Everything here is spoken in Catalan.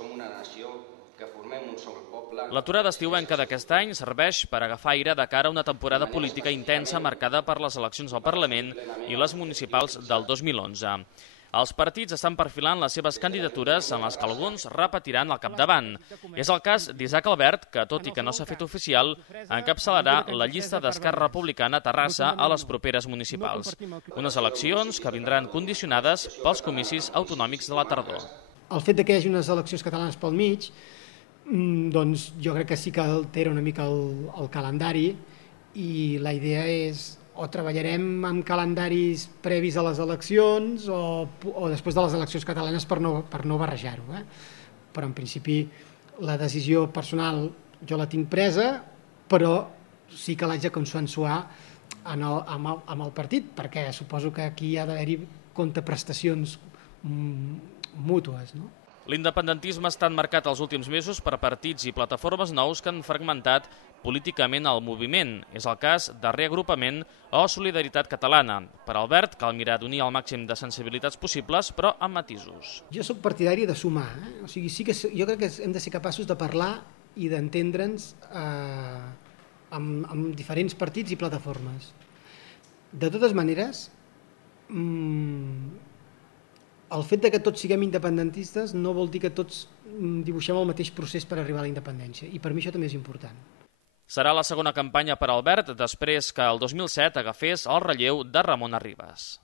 som una nació, que formem un sol poble... L'aturada estiuenca d'aquest any serveix per agafar aire de cara a una temporada política intensa marcada per les eleccions al Parlament i les municipals del 2011. Els partits estan perfilant les seves candidatures en les que alguns repetiran al capdavant. És el cas d'Isaac Albert, que, tot i que no s'ha fet oficial, encapçalarà la llista d'Esquerra Republicana a Terrassa a les properes municipals. Unes eleccions que vindran condicionades pels comicis autonòmics de la tardor. El fet que hi hagi unes eleccions catalanes pel mig, doncs jo crec que sí que altera una mica el calendari, i la idea és o treballarem amb calendaris previs a les eleccions o després de les eleccions catalanes per no barrejar-ho. Però en principi la decisió personal jo la tinc presa, però sí que l'haig de consensuar amb el partit, perquè suposo que aquí ha d'haver-hi contraprestacions mútues, no? L'independentisme ha estat marcat els últims mesos per partits i plataformes nous que han fragmentat políticament el moviment. És el cas de Reagrupament o Solidaritat Catalana. Per Albert, cal mirar d'unir el màxim de sensibilitats possibles, però amb matisos. Jo soc partidari de sumar. O sigui, sí que jo crec que hem de ser capaços de parlar i d'entendre'ns amb diferents partits i plataformes. De totes maneres, el fet que tots siguem independentistes no vol dir que tots dibuixem el mateix procés per arribar a la independència, i per mi això també és important. Serà la segona campanya per Albert després que el 2007 agafés el relleu de Ramon Arribas.